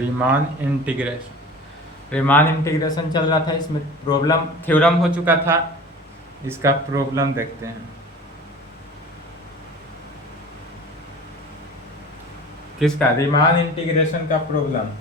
Riemann integration चल रहा था, इसमें प्रॉब्लम थ्योरम हो चुका था, इसका प्रॉब्लम देखते हैं। किसका? रीमान इंटीग्रेशन का प्रॉब्लम।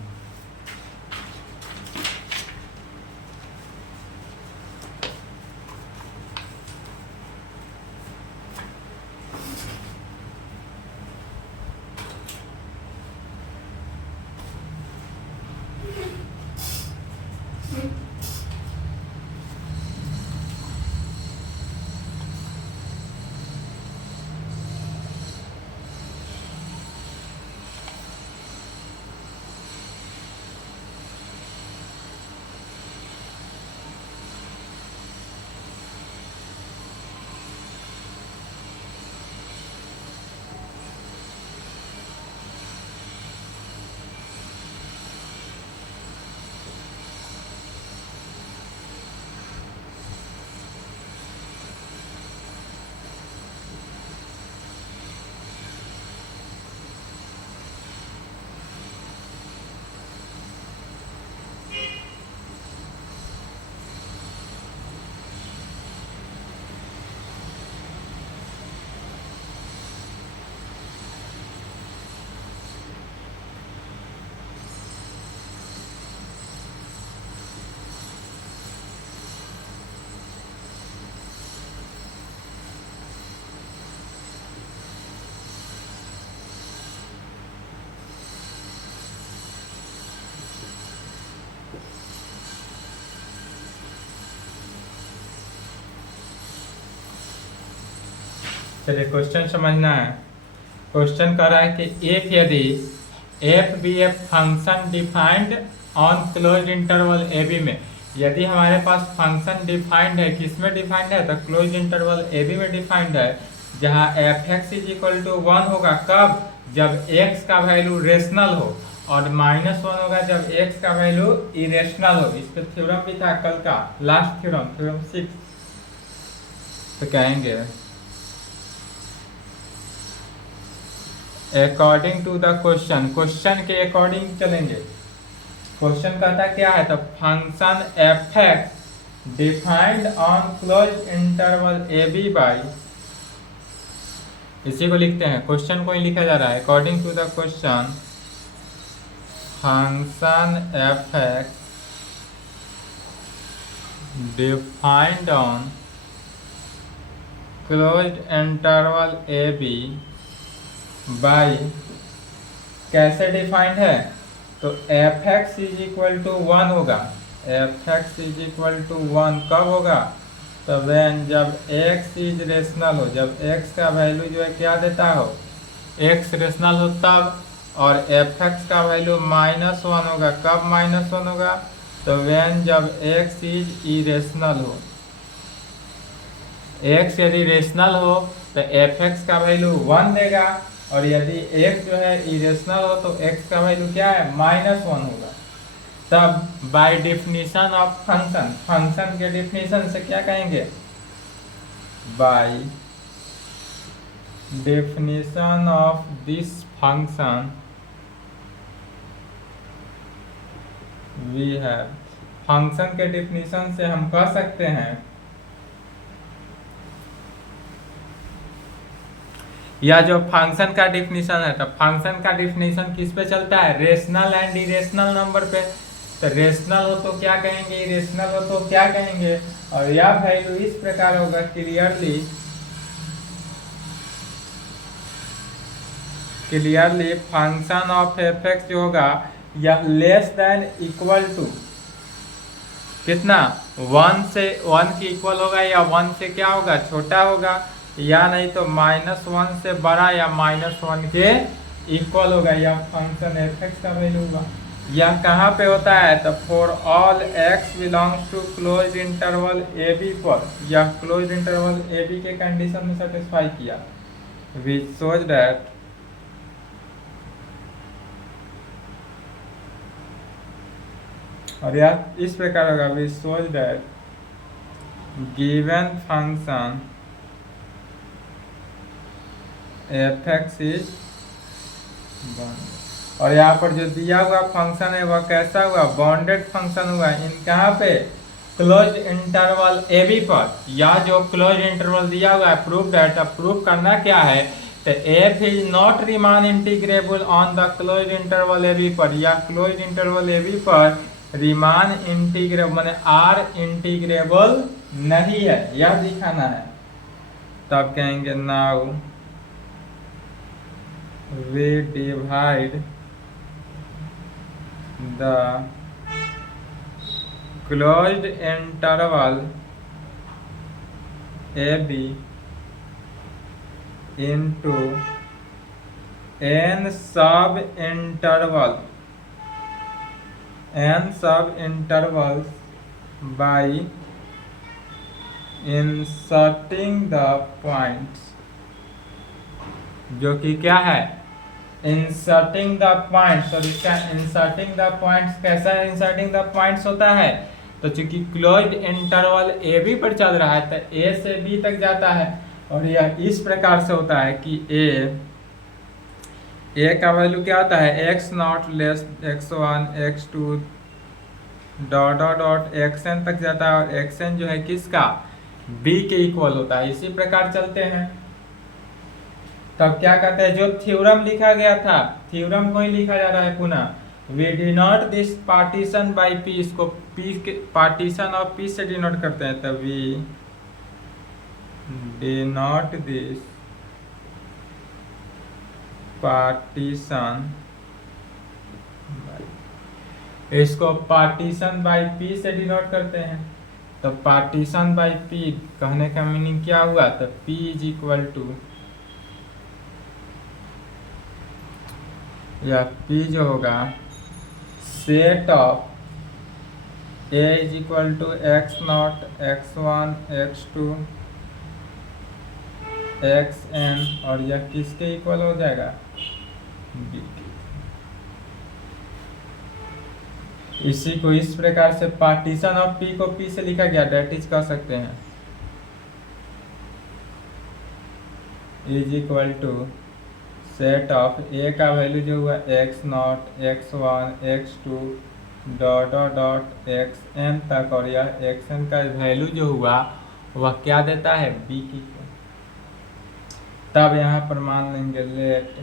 चलिए क्वेश्चन समझना है। क्वेश्चन कह रहा है कि एफ यदि F be a function defined on close interval A B में, यदि हमारे पास फंक्शन डिफाइंड है, किसमें डिफाइंड है? तो क्लोज इंटरवल ए बी में डिफाइंड है, जहाँ F x is equal to 1 होगा। कब? जब एक्स का वैल्यू रेशनल हो, और -1 होगा जब एक्स का वैल्यू इरेशनल हो। इस पर थ्योरम भी था कल का, लास्ट थ्योरम 6। तो कहेंगे अकॉर्डिंग टू द क्वेश्चन के अकॉर्डिंग चलेंगे। क्वेश्चन कहता क्या है? तो function F X defined on close interval A B by, इसी को लिखते हैं, क्वेश्चन को ही लिखा जा रहा है। According to the question function F X defined on close interval A B by, कैसे डिफाइंड है? तो F x is equal to 1 होगा। F x is equal to 1 कब होगा? तो वैन जब एक्स इज रेशनल हो, जब एक्स का वैल्यू जो है क्या देता हो, एक्स रेशनल हो तब। और एफ एक्स का वैल्यू -1 होगा। कब -1 होगा? तो वैन जब एक्स इज इरेशनल हो। एक्स यदि रेशनल हो तो एफ एक्स का वैल्यू 1 देगा, और यदि x जो है इरेशनल हो तो x का वैल्यू क्या है? -1 होगा। तब बाय डिफिनीशन ऑफ फंक्शन के डिफिनीशन से क्या कहेंगे? By definition of this function we have, function के डिफिनीशन से हम कह सकते हैं, या जो फंक्शन का डिफिनीशन है, तो फंक्शन का डिफिनीशन किस पे चलता है? रेशनल एंड इरेशनल नंबर पे। तो रेशनल हो तो क्या कहेंगे, इरेशनल हो तो क्या कहेंगे? और यह वैल्यू इस प्रकार होगा, clearly function of f x जो होगा यह लेस देन इक्वल टू कितना? 1 से 1 की इक्वल होगा, या 1 से क्या होगा? छोटा होगा, या नहीं तो -1 से बड़ा या -1 के इक्वल होगा। यह फंक्शन एफ एक्स का वैल्यू होगा। यह कहाँ पे होता है? तो for all X belongs to close interval A B पर, यह क्लोज इंटरवल ए बी के कंडीशन में सेटिस्फाई किया। विच शोज दैट और यह इस प्रकार होगा, which shows that given function F x is 1। और यहाँ पर जो दिया हुआ फंक्शन है वह कैसा हुआ, बाउंडेड फंक्शन हुआ इन कहाँ पे, क्लोज इंटरवल ए बी पर, या जो क्लोज इंटरवल दिया हुआ है प्रूफ दैट, अब प्रूफ करना क्या है, तो F is not Riemann integrable on the close interval A B पर, या क्लोज इंटरवल ए बी पर रिमान इंटीग्रेबल माने आर इंटीग्रेबल नहीं है, यह दिखाना है। तब कहेंगे now we divide the closed interval A B into n sub intervals by inserting the points, जो कि क्या है, इंसर्टिंग द पॉइंट्स। और इसका इंसर्टिंग द पॉइंट्स कैसा है, इंसर्टिंग द पॉइंट्स होता है, तो चूंकि क्लोज्ड इंटरवल ए बी पर चल रहा है तो ए से बी तक जाता है, और यह इस प्रकार से होता है कि ए का वैल्यू क्या होता है, X naught less X one x two dot dot dot x N तक जाता है, और एक्स एन जो है किसका, बी के इक्वल होता है। इसी प्रकार चलते हैं। तब क्या कहते हैं, जो थ्योरम लिखा गया था, थ्योरम को ही लिखा जा रहा है पुनः, we denote this partition by P, इसको पी के पार्टीशन और पी से डिनोट करते हैं, तब वी डिनोट दिस पार्टीशन, इसको पार्टीशन बाई पी से डिनोट करते हैं। तो पार्टीशन बाई पी कहने का मीनिंग क्या हुआ, तो पी इज इक्वल टू, या पी जो होगा set of A is equal to X naught x one x two X N, और यह किसके इक्वल हो जाएगा, बी के। इसी को इस प्रकार से पार्टीशन ऑफ पी को पी से लिखा गया, डेट इज कह सकते हैं, is equal to set of A का वैल्यू जो हुआ x naught x one x two dot dot dot x N तक, और यह एक्स एन का वैल्यू जो हुआ वह क्या देता है, बी की। तब यहाँ पर मान लेंगे let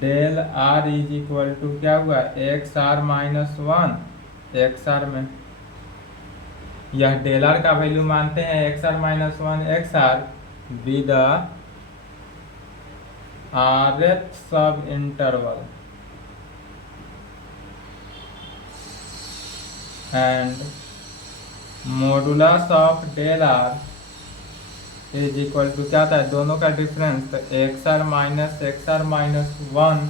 del R is equal to क्या हुआ, X R minus one, X R में यह डेल आर का वैल्यू मानते हैं X R minus one X R be the rth sub interval and modulus of del R is equal to क्या था, दोनों का डिफरेंस, तो X R minus one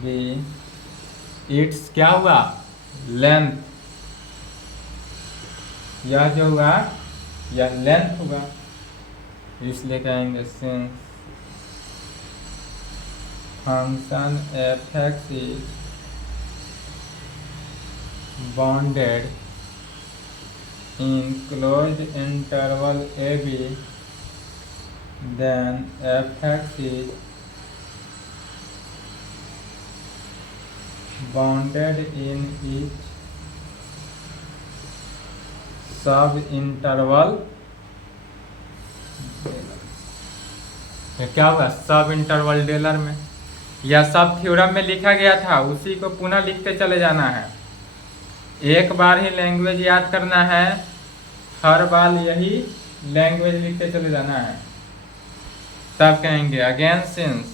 be its क्या हुआ, लेंथ, यह जो हुआ यह लेंथ होगा, इसलिए कहेंगे since function F x is bounded in closed interval AB, then fx is bounded in each sub interval। क्या हुआ, सब इंटरवल डेलर में, यह सब थ्योरम में लिखा गया था, उसी को पुनः लिखते चले जाना है। एक बार ही लैंग्वेज याद करना है, हर बार यही लैंग्वेज लिखते चले जाना है। तब कहेंगे अगेन सिंस,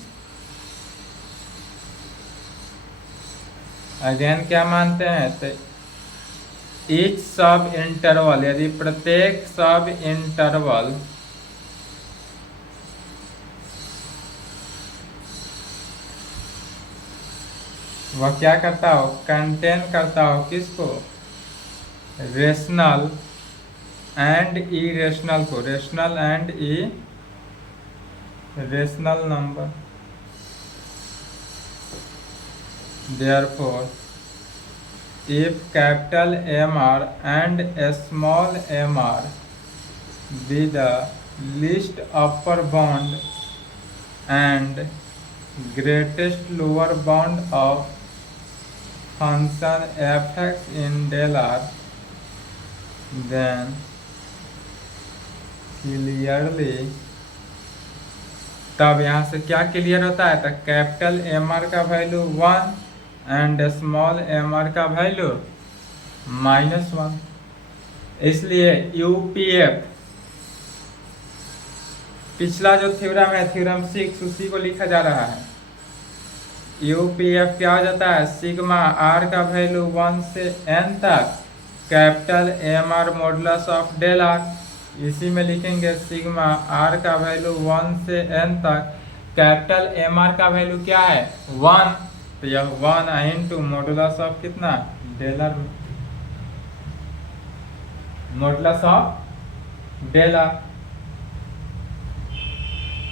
अगेन क्या मानते हैं, तो ईच सब इंटरवल, यदि प्रत्येक सब इंटरवल वह क्या करता हो, कंटेन करता हो किसको, रेशनल एंड इरेशनल को, rational and irrational number. Therefore if capital M R and small M R be the least upper bound and greatest lower bound of function f(x) in del r, then clearly, तब यहाँ से क्या clear होता है, तो capital M R का value 1 and small M R का value -1। इसलिए यूपीएफ, पिछला जो थ्योरम है थ्योरम 6 उसी को लिखा जा रहा है। यूपीएफ क्या हो जाता है, सिग्मा आर का वैल्यू 1 से n तक capital M R modulus of del R, इसी में लिखेंगे सिग्मा आर का वैल्यू 1 से n तक कैपिटल एम आर का वैल्यू क्या है 1, तो यह 1 इंटू मॉडुलस ऑफ कितना del R, modulus of del R.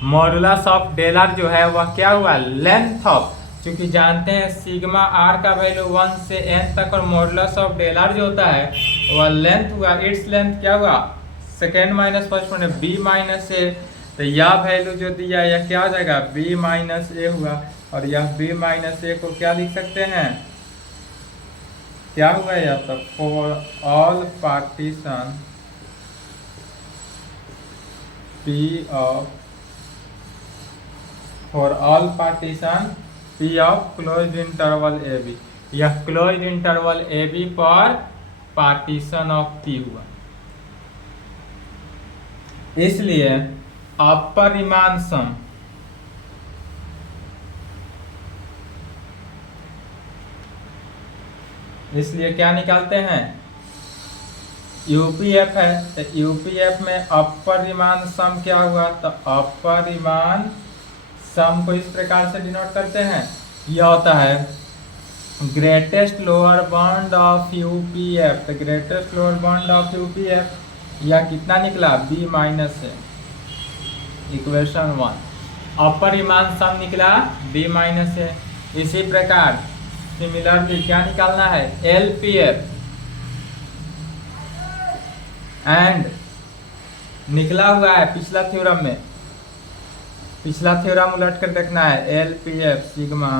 Modulus of del R जो है वह क्या हुआ, लेंथ ऑफ, क्योंकि जानते हैं सिग्मा आर का वैल्यू 1 से n तक और मॉडुलस ऑफ डेल आर जो होता है वह लेंथ हुआ, इट्स लेंथ क्या हुआ सेकेंड माइनस फर्स्ट में b माइनस ए, तो यह वैल्यू जो दिया यह क्या हो जाएगा b माइनस ए हुआ, और यह b माइनस ए को क्या लिख सकते हैं, क्या हुआ यह, तो for all partition p of, for all partition p of closed interval A B, यह क्लोज्ड इंटरवल ए बी पर पार्टीशन ऑफ p हुआ। इसलिए अपरिमाण सम, इसलिए क्या निकालते हैं, यूपीएफ है तो यूपीएफ में अपरिमाण सम क्या हुआ, तो अपरिमाण सम को इस प्रकार से डिनोट करते हैं, यह होता है greatest lower bound of UPF, तो greatest lower bound of UPF यह कितना निकला b माइनस है, इक्वेशन 1, अपरिमाण सम निकला b माइनस है। इसी प्रकार सिमिलरली क्या निकालना है, एलपीएफ, एंड निकला हुआ है पिछला थ्योरम में, पिछला थ्योरम उलट कर देखना है, LPF sigma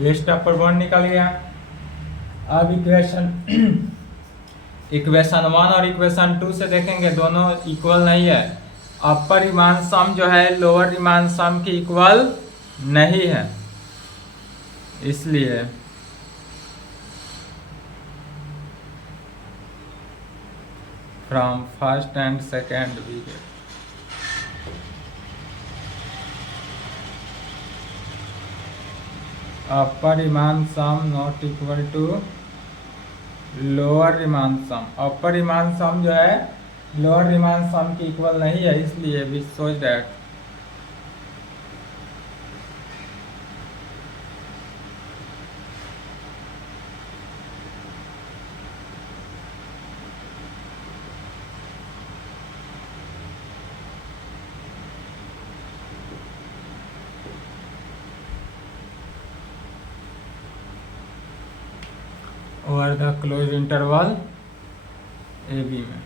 list of problem निकल गया। अब इक्वेशन 1 और इक्वेशन 2 से देखेंगे दोनों इक्वल नहीं है, अपर रीमान सम जो है लोअर रीमान सम की इक्वल नहीं है, इसलिए from first and second we get upper Riemann sum not equal to lower Riemann sum, upper Riemann sum जो है लोअर रीमान सम की इक्वल नहीं है, इसलिए we so that over the close interval A B में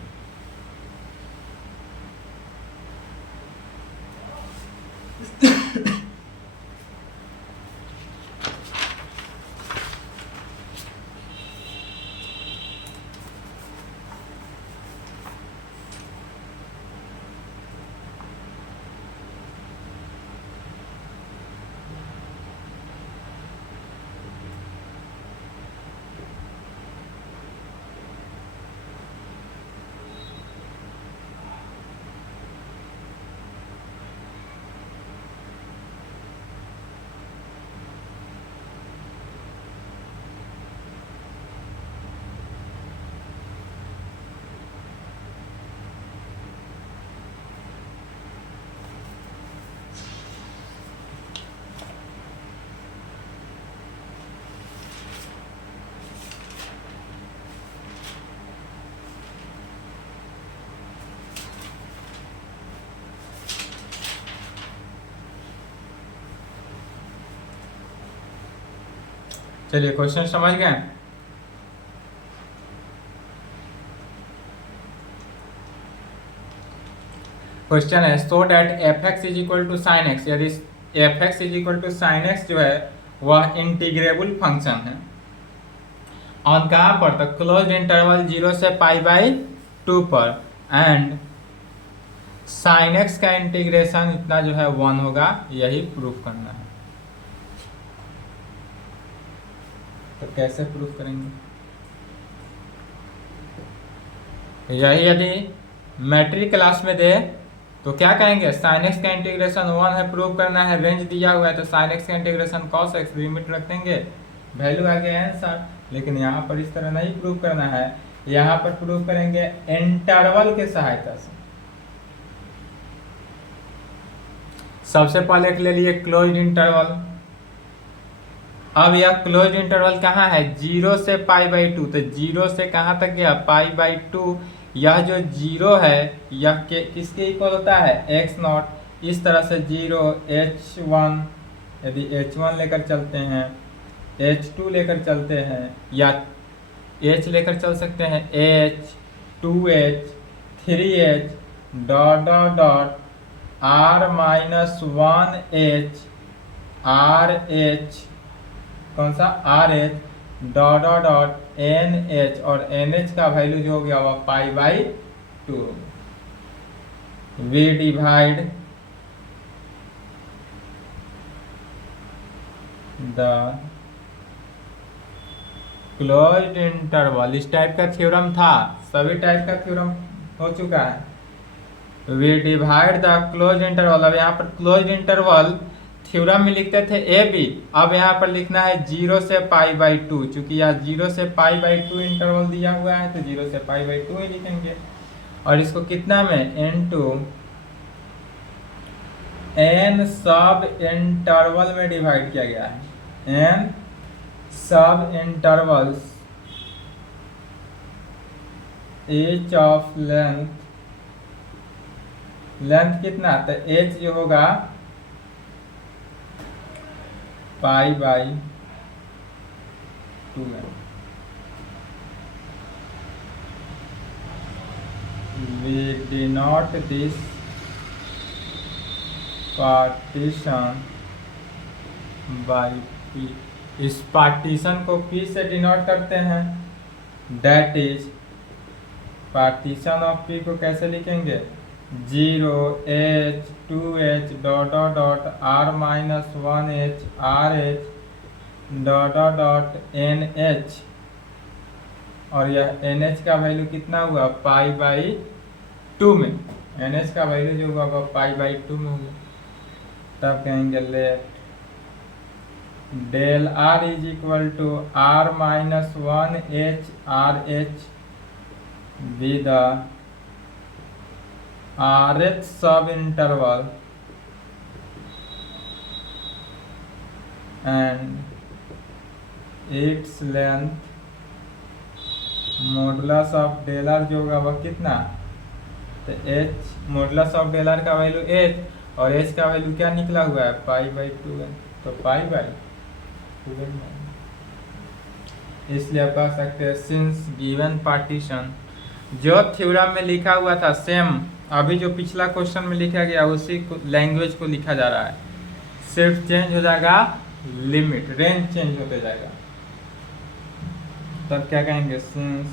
चलिए क्वेश्चन समझ गए। क्वेश्चन है so that f x is equal to sine x, यदि f x is equal to sine x जो है वह इंटीग्रेबल फंक्शन है ऑन कहाँ पर, तो क्लोज इंटरवल 0 से π/2 पर, एंड साइन एक्स का इंटीग्रेशन इतना जो है 1 होगा, यही प्रूफ करना है। तो कैसे प्रूफ करेंगे, यही यदि मैट्रिक क्लास में दे तो क्या कहेंगे, साइन एक्स का इंटीग्रेशन 1 है, प्रूव करना है, रेंज दिया हुआ है तो साइन एक्स का इंटीग्रेशन कॉस एक्स, लिमिट रख देंगे, वैल्यू आ गया आंसर। लेकिन यहाँ पर इस तरह नहीं प्रूव करना है, यहाँ पर प्रूव करेंगे इंटरवल के सहायता से। सबसे पहले ले लिए क्लोज्ड इंटरवल। अब यह क्लोज्ड इंटरवल कहाँ है, 0 से π/2, तो 0 से कहाँ तक गया, π/2। यह जो 0 है यह किसके इक्वल होता है, x0। इस तरह से 0 h1, यदि h1 लेकर चलते हैं, h2 लेकर चलते हैं, या h लेकर चल सकते हैं, h 2h 3h dot dot dot r-1h rh, कौन सा RH dot dot dot NH, और NH का वैल्यू जो हो गया वह π/2। We divide the closed interval, इस टाइप का थ्योरम था, सभी टाइप का थ्योरम हो चुका है। We divide the closed interval, अब यहाँ पर क्लोज्ड इंटरवल थ्योरम में लिखते थे ए बी, अब यहाँ पर लिखना है 0 से π/2, चूंकि यहाँ 0 से π/2 इंटरवल दिया हुआ है तो 0 से π/2 ही लिखेंगे। और इसको कितना में, n सब इंटरवल में डिवाइड किया गया है, n सब intervals H of length, length कितना, तो h जो होगा π/2 है। We denote this partition by P, इस पार्टीशन को P से डिनोट करते हैं, that is partition of P को कैसे लिखेंगे, 0h 2h dot dot dot r-1h rh dot dot dot NH, और यह NH का वैल्यू कितना हुआ, π/2 में, NH का वैल्यू जो हुआ वह π/2 में होगा। तब कहेंगे let del r is equal to r-1h rh be the rh sub interval and its length modulus of del r जो होगा वह कितना, तो h modulus of del r का वैल्यू h, और h का वैल्यू क्या निकला हुआ है, π/2 है, तो π/2 है। इसलिए आप कह सकते हैं सिंस गिवन पार्टीशन, जो थ्योरम में लिखा हुआ था सेम अभी जो पिछला क्वेश्चन में लिखा गया उसी लैंग्वेज को लिखा जा रहा है, सिर्फ चेंज हो जाएगा लिमिट, रेंज चेंज होते जाएगा। तब क्या कहेंगे, since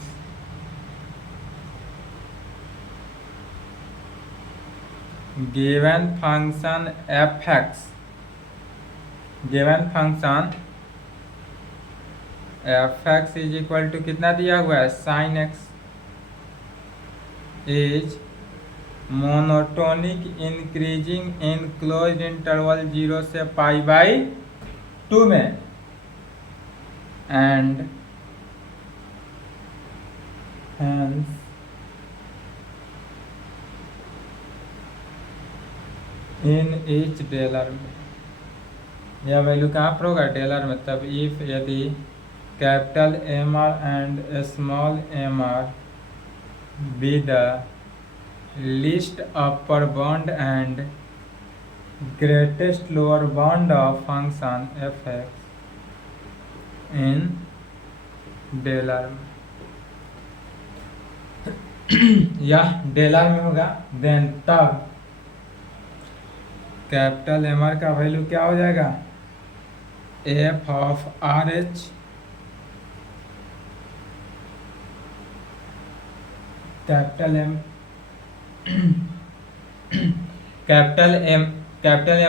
given function F X, given function F x is equal to कितना दिया हुआ है, sine X, is monotonic increasing in closed interval 0 से π/2 में, and hence in each del r में, यह वैल्यू कहाँ पर होगा, डेलर में। तब इफ यदि capital MR and small mr be the least upper bound and greatest lower bound of function F X, in del r में, यह डेलर में होगा। देन तब कैपिटल एम आर का वैल्यू क्या हो जाएगा, F of R H capital M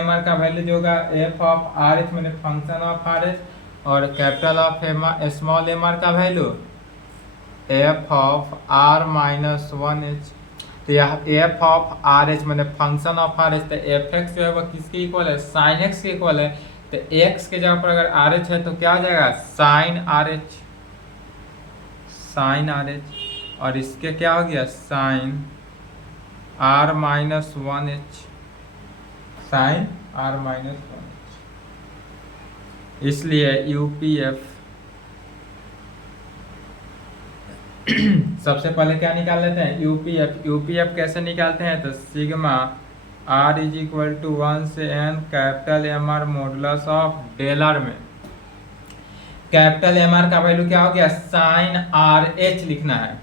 R का वैल्यू जो होगा एफ ऑफ आर एच मैंने फंक्शन ऑफ आर एच, और capital of small M R का value F of are minus 1h। तो यह एफ ऑफ आर एच मैंने function of R H, तो एफ एक्स जो है वह किसके इक्वल है, साइन एक्स के इक्वल है। तो एक्स के जगह पर अगर आर एच है तो क्या हो जाएगा, sine R H, sine R H, और इसके क्या हो गया, sine R minus 1h, sine R minus 1h। इसलिए यूपीएफ सबसे पहले क्या निकाल लेते हैं, यूपीएफ। यूपीएफ कैसे निकालते हैं, तो sigma R is equal to 1 से n capital M R modulus of del r में कैपिटल एम आर का वैल्यू क्या हो गया, साइन आर एच लिखना है।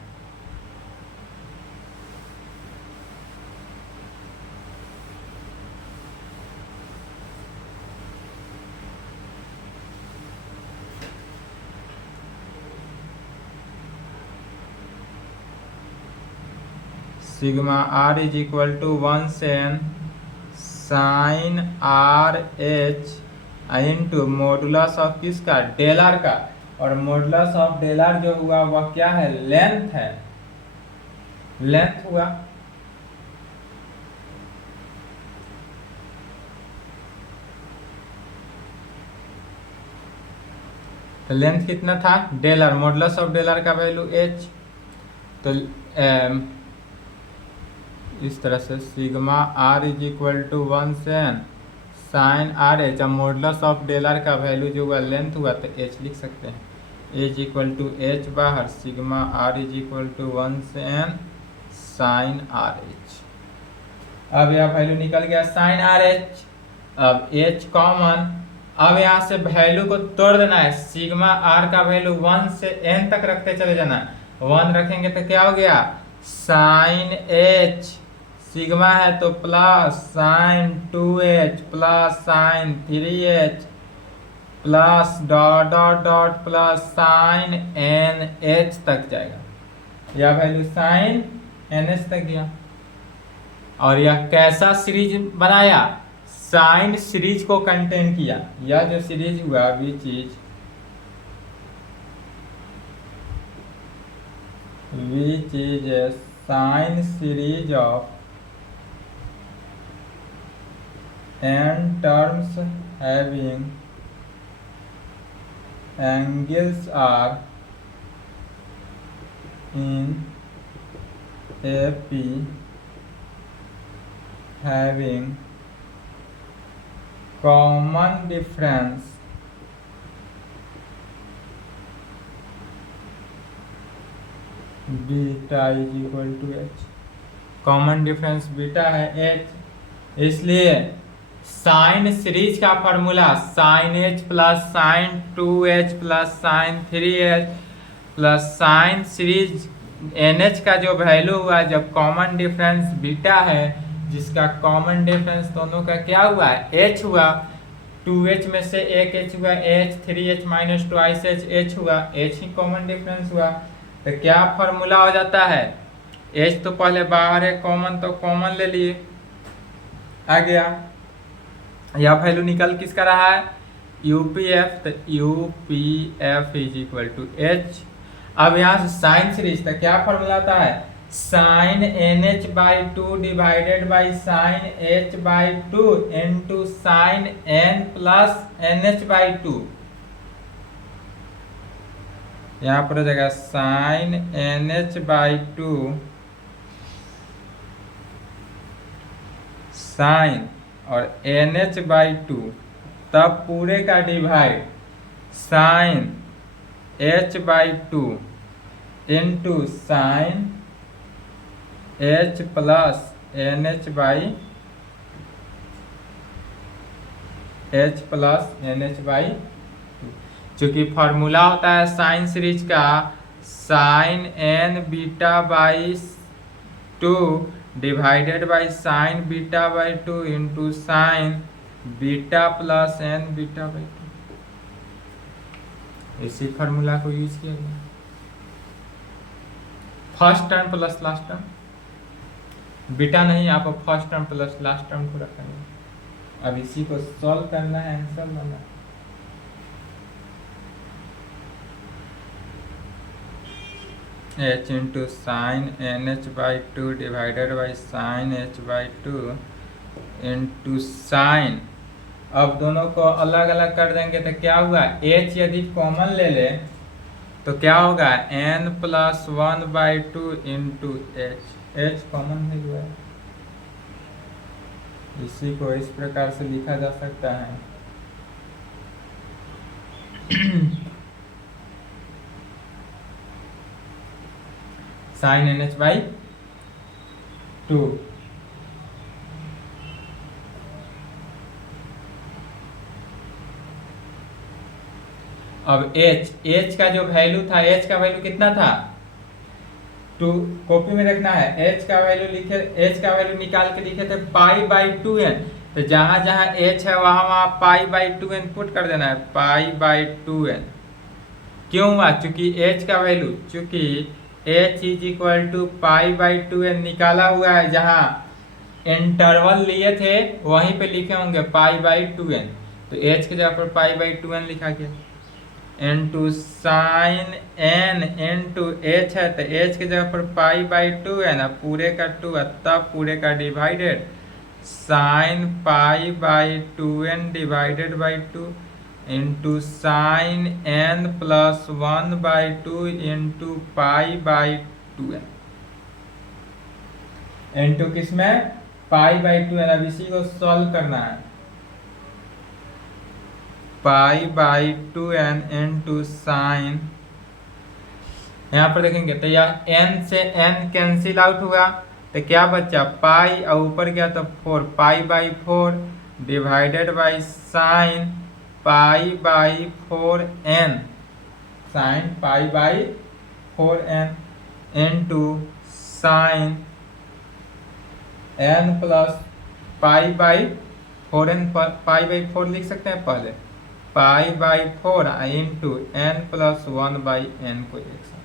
Sigma R is equal to 1 से n sine R H into modulus of किसका, डेलर का, और मॉडुलस ऑफ डेलर जो हुआ वह क्या है, लेंथ है, लेंथ हुआ। तो लेंथ कितना था, डेलर, मॉडुलस ऑफ डेलर का वैल्यू h। तो इस तरह से sigma R is equal to 1 से n साइन आर एच, अब मॉडुलस ऑफ डेलर का वैल्यू जो हुआ लेंथ हुआ तो h लिख सकते हैं, एज इक्वल टू h बाहर, sigma R is equal to 1 से n साइन आर एच। अब यह वैल्यू निकल गया साइन आर एच, अब h कॉमन। अब यहाँ से वैल्यू को तोड़ देना है, सिग्मा आर का वैल्यू 1 से n तक रखते चले जाना, 1 रखेंगे तो क्या हो गया, साइन h, सिग्मा है तो plus sine 2h plus sine 3h plus dot dot dot plus sign nh तक जाएगा, यह वैल्यू साइन nh तक गया। और यह कैसा सीरीज बनाया, साइन सीरीज को कंटेन किया। यह जो सीरीज हुआ which is a sine series of n terms having angles are in AP having common difference beta is equal to h, common difference beta है h, इसलिए साइन सीरीज का formula sine h plus sine 2h plus sine 3h plus sine series nh का जो value हुआ जब common difference beta है, जिसका common difference दोनों का क्या हुआ है, h हुआ, 2h में से एक h हुआ h, 3h minus 2h h हुआ, h ही कॉमन डिफरेंस हुआ। तो क्या फॉर्मूला हो जाता है, h तो पहले बाहर है कॉमन, तो कॉमन ले लिए, आ गया। यह वैल्यू निकल किसका रहा है, यूपीएफ, तो UPF is equal to h। अब यहाँ से साइन सीरीज तो क्या फॉर्मूला आता है, sine nh by 2 divided by sine h by 2 into sine n plus nh by 2। यहाँ पर हो जाएगा साइन nh बाई 2 साइन और nh बाई 2, तब पूरे का divide sine h by 2 into sine h plus nh by h plus nh by 2। चूंकि formula होता है साइन सीरीज का sine N beta by 2 divided by sine beta by 2 into sine beta plus N beta by 2। इसी formula को use किया गया। First term plus last term, beta नहीं, आप first term plus last term को रखेंगे। अब इसी को सॉल्व करना है, आंसर लाना है। h into sine N H by 2 divided by sine H by 2 into sine, अब दोनों को अलग अलग कर देंगे तो क्या हुआ, h यदि कॉमन ले ले तो क्या होगा n plus 1 by 2 into h common नहीं हुआ है। इसी को इस प्रकार से लिखा जा सकता है साइन एन एच बाई 2। अब h का जो वैल्यू था, h का वैल्यू कितना था 2, कॉपी में रखना है। h का वैल्यू लिखे, h का वैल्यू निकाल के लिखे थे पाई बाई 2n, तो जहां जहां h है वहां पाई बाई 2n पुट कर देना है, पाई बाई 2n। क्यों हुआ, चूंकि h का वैल्यू, चूंकि h is equal to pi by 2n निकाला हुआ है, जहां इंटरवल लिए थे वहीं पे लिखे होंगे पाई बाई 2n, तो h के जगह पर पाई बाई 2n लिखा गया। Into sine n into h है, तो h के जगह पर पाई बाई 2n, पूरे का 2 है, तब पूरे का divided sign pi by 2n divided by 2 into sine n plus 1 by 2 into pi by 2n, into किसमें पाई बाई 2n। अब इसी को सॉल्व करना है, पाई बाई 2n इंटू साइन, यहाँ पर देखेंगे तो यह n से n कैंसिल आउट हुआ, तो क्या बचा पाई और ऊपर गया तो 4, पाई by 4 divided by sine pi by 4n, sign pi by 4n into sine n plus pi by 4n, pi by 4 लिख सकते हैं पहले, पाई by 4 into n plus 1 by n को एक साथ,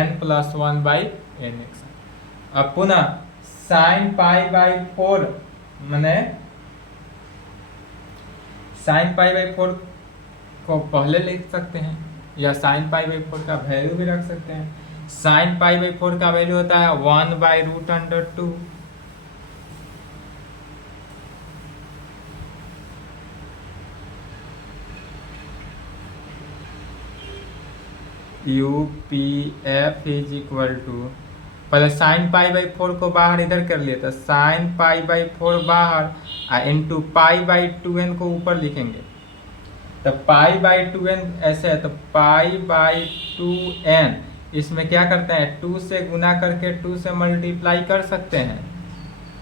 n प्लस 1 बाई n एक साथ। अब पुनः साइन पाई बाई 4 मैंने साइन पाई बाई 4 को पहले लिख सकते हैं, या साइन पाई बाई 4 का वैल्यू भी रख सकते हैं। साइन पाई बाई 4 का वैल्यू होता है 1 by root under 2, UPF is equal to, पहले साइन पाई बाई 4 को बाहर इधर कर लिए, तो साइन पाई बाई 4 बाहर इंटू पाई बाई 2n को ऊपर लिखेंगे, तो पाई बाई 2n ऐसे है, तो पाई बाई 2n, इसमें क्या करते हैं 2 से गुना करके 2 से मल्टीप्लाई कर सकते हैं,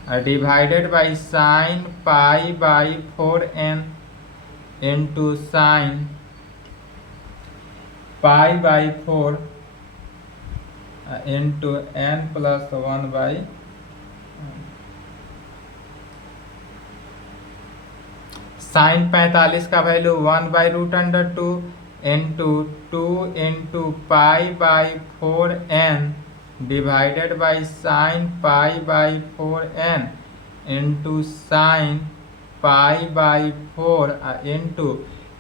और divided by sine pi by 4n into sine pi by 4 into n plus 1 by, sine 45 का value 1 by root under 2 into 2 into pi by 4n divided by sine pi by 4n into sine pi by 4 into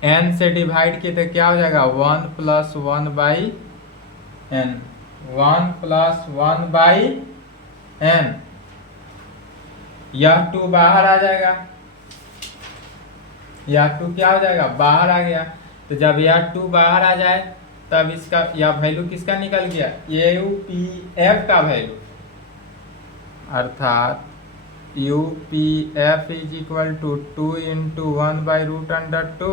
n से divide किए तो क्या हो जाएगा 1 plus 1 by n, 1 plus 1 by n, यह 2 बाहर आ जाएगा, यह 2 क्या हो जाएगा बाहर आ गया। तो जब यह 2 बाहर आ जाए तब इसका यह वैल्यू किसका निकल गया, UPF का वैल्यू, अर्थात UPF is equal to 2 into 1 by root under 2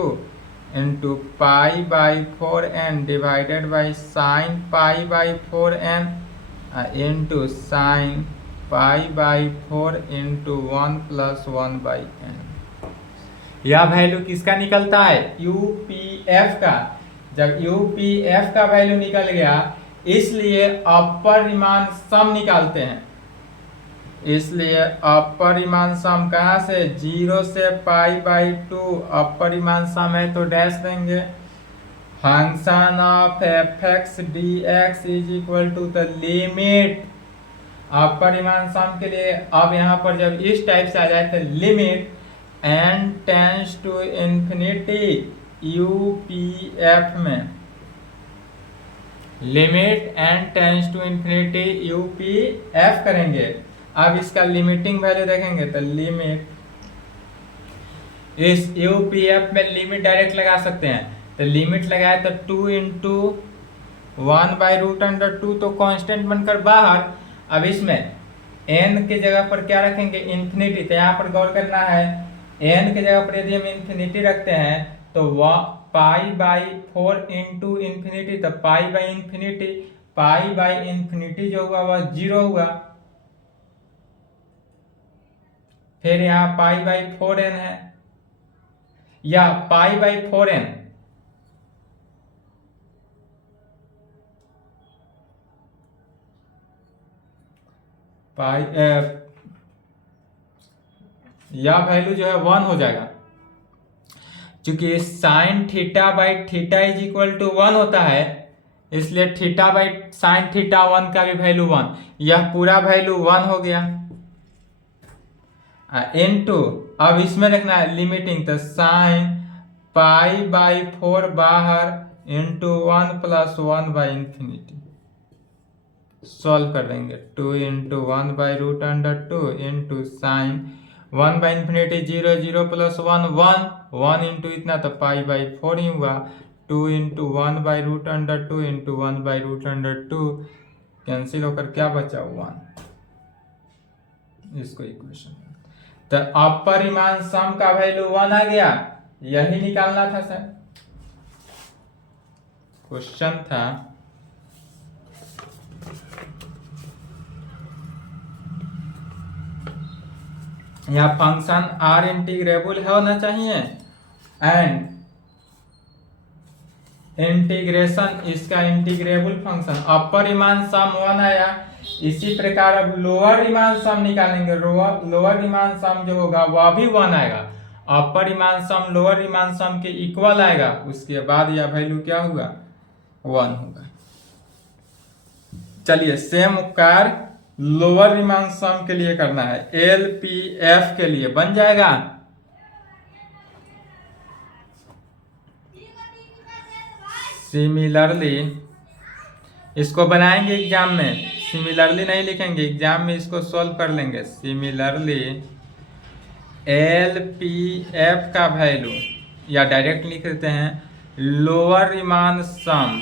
into pi by 4n divided by sine pi by 4n into sine pi by 4 into 1 plus 1 by n। यह वैल्यू किसका निकलता है, यूपीएफ का। जब यूपीएफ का वैल्यू निकल गया, इसलिए अपरिमाण सम निकालते हैं। इसलिए अपरिमाण सम कहाँ से, 0 से π/2 अपरिमाण सम है तो डैश देंगे। Function of f x d x is equal to the limit, upper Riemann sum के लिए अब यहाँ पर जब इस टाइप से आ जाए तो limit n tends to infinity UPF में, limit n tends to infinity UPF करेंगे। अब इसका लिमिटिंग वैल्यू देखेंगे तो लिमिट, इस यूपीएफ में लिमिट डायरेक्ट लगा सकते हैं, तो लिमिट लगाए तो 2 इंटू 1/√2 तो कांस्टेंट बनकर बाहर। अब इसमें n की जगह पर क्या रखेंगे, इन्फिनिटी। तो यहाँ पर गौर करना है, n की जगह पर यदि हम इन्फिनिटी रखते हैं तो π/4 इंटू इन्फिनिटी, तो π/इन्फिनिटी, π/इन्फिनिटी जो हुआ वह 0 हुआ। फिर यहाँ π/4n है या π/4n, या वैल्यू जो है 1 हो जाएगा, क्योंकि sine theta by theta is equal to 1 होता है, इसलिए थीटा बाई साइन थीटा 1 का भी वैल्यू 1, यह पूरा वैल्यू 1 हो गया। इनटू अब इसमें रखना है लिमिटिंग, तो साइन π/4 बाहर इंटू 1 + 1/इन्फिनिटी, सॉल्व कर देंगे। 2 इंटू 1/√2 इंटू साइन 1/इन्फिनिटी 0, 0 + 1 1, 1 इंटू इतना तो π/4 ही हुआ। 2 इंटू 1/√2 इंटू 1/√2 कैंसिल होकर क्या बचा, 1। इसको इक्वेशन, तो अपरिमाण सम का वैल्यू 1 आ गया, यही निकालना था सर, क्वेश्चन था। यह फंक्शन आर इंटीग्रेबल होना चाहिए एंड इंटीग्रेशन इसका इंटीग्रेबल फंक्शन, अपरिमाण सम 1 आया। इसी प्रकार अब लोअर रिमांड सम निकालेंगे, लोअर रिमांड सम जो होगा वह भी 1 आएगा, अपरिमाण सम लोअर रिमांड सम के इक्वल आएगा, उसके बाद यह वैल्यू क्या होगा, 1 होगा। चलिए सेम उपकार लोअर रिमांड सम के लिए करना है, एलपीएफ के लिए बन जाएगा। सिमिलरली इसको बनाएंगे एग्जाम में, सिमिलरली नहीं लिखेंगे, एग्जाम में इसको सॉल्व कर लेंगे। सिमिलरली एलपीएफ का वैल्यू, या डायरेक्ट लिख देते हैं लोअर रिमांड सम,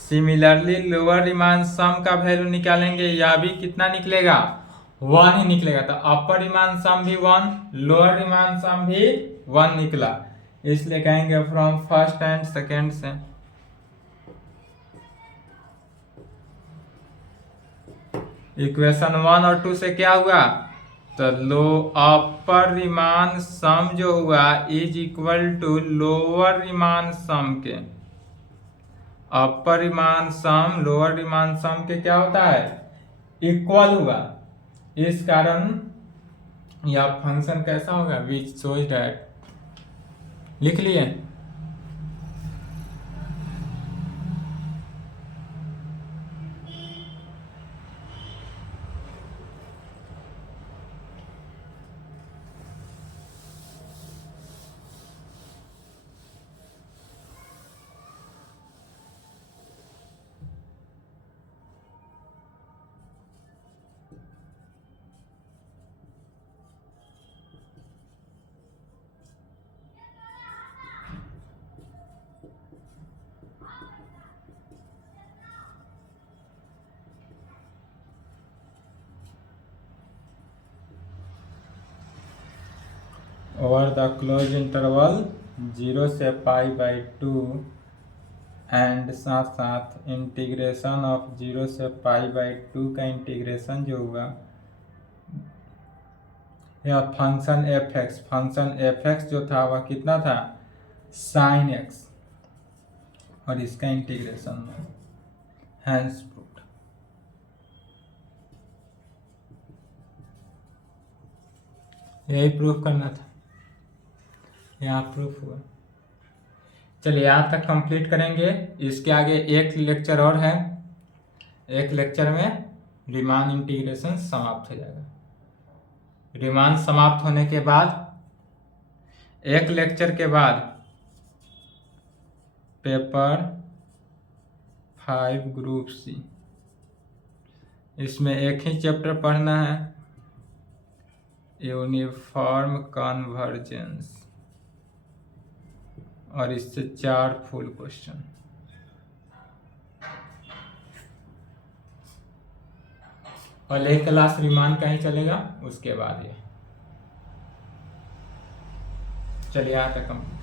सिमिलरली लोअर रिमांड सम का वैल्यू निकालेंगे, या भी कितना निकलेगा, 1 ही निकलेगा। तो अपर रिमांड सम भी 1, लोअर रिमांड सम भी 1 निकला, इसलिए कहेंगे फ्रॉम फर्स्ट एंड सेकेंड से। इक्वेशन 1 और 2 से क्या हुआ, तो लो अपर रिमांड सम जो हुआ is equal to lower Riemann sum के, upper Riemann sum lower Riemann sum के क्या होता है, इक्वल हुआ। इस कारण यह फंक्शन कैसा होगा, विच शोज दैट, लिख लिए। ओवर द क्लोज इंटरवल 0 से π/2 एंड साथ साथ इंटीग्रेशन ऑफ 0 से π/2 का इंटीग्रेशन जो हुआ या फंक्शन एफ एक्स जो था वह कितना था साइन एक्स, और इसका इंटीग्रेशन हैंस प्रूव्ड। यही प्रूफ करना था, यहाँ प्रूफ हुआ। चलिए यहाँ तक कंप्लीट करेंगे, इसके आगे एक लेक्चर और है, एक लेक्चर में रीमान इंटीग्रेशन समाप्त हो जाएगा। रीमान समाप्त होने के बाद एक लेक्चर के बाद पेपर 5 ग्रुप सी, इसमें एक ही चैप्टर पढ़ना है, यूनिफॉर्म कन्वर्जेंस, और इससे 4 फुल क्वेश्चन। पहले क्लास रीमान का ही चलेगा, उसके बाद ये। चलिए यहाँ तक हम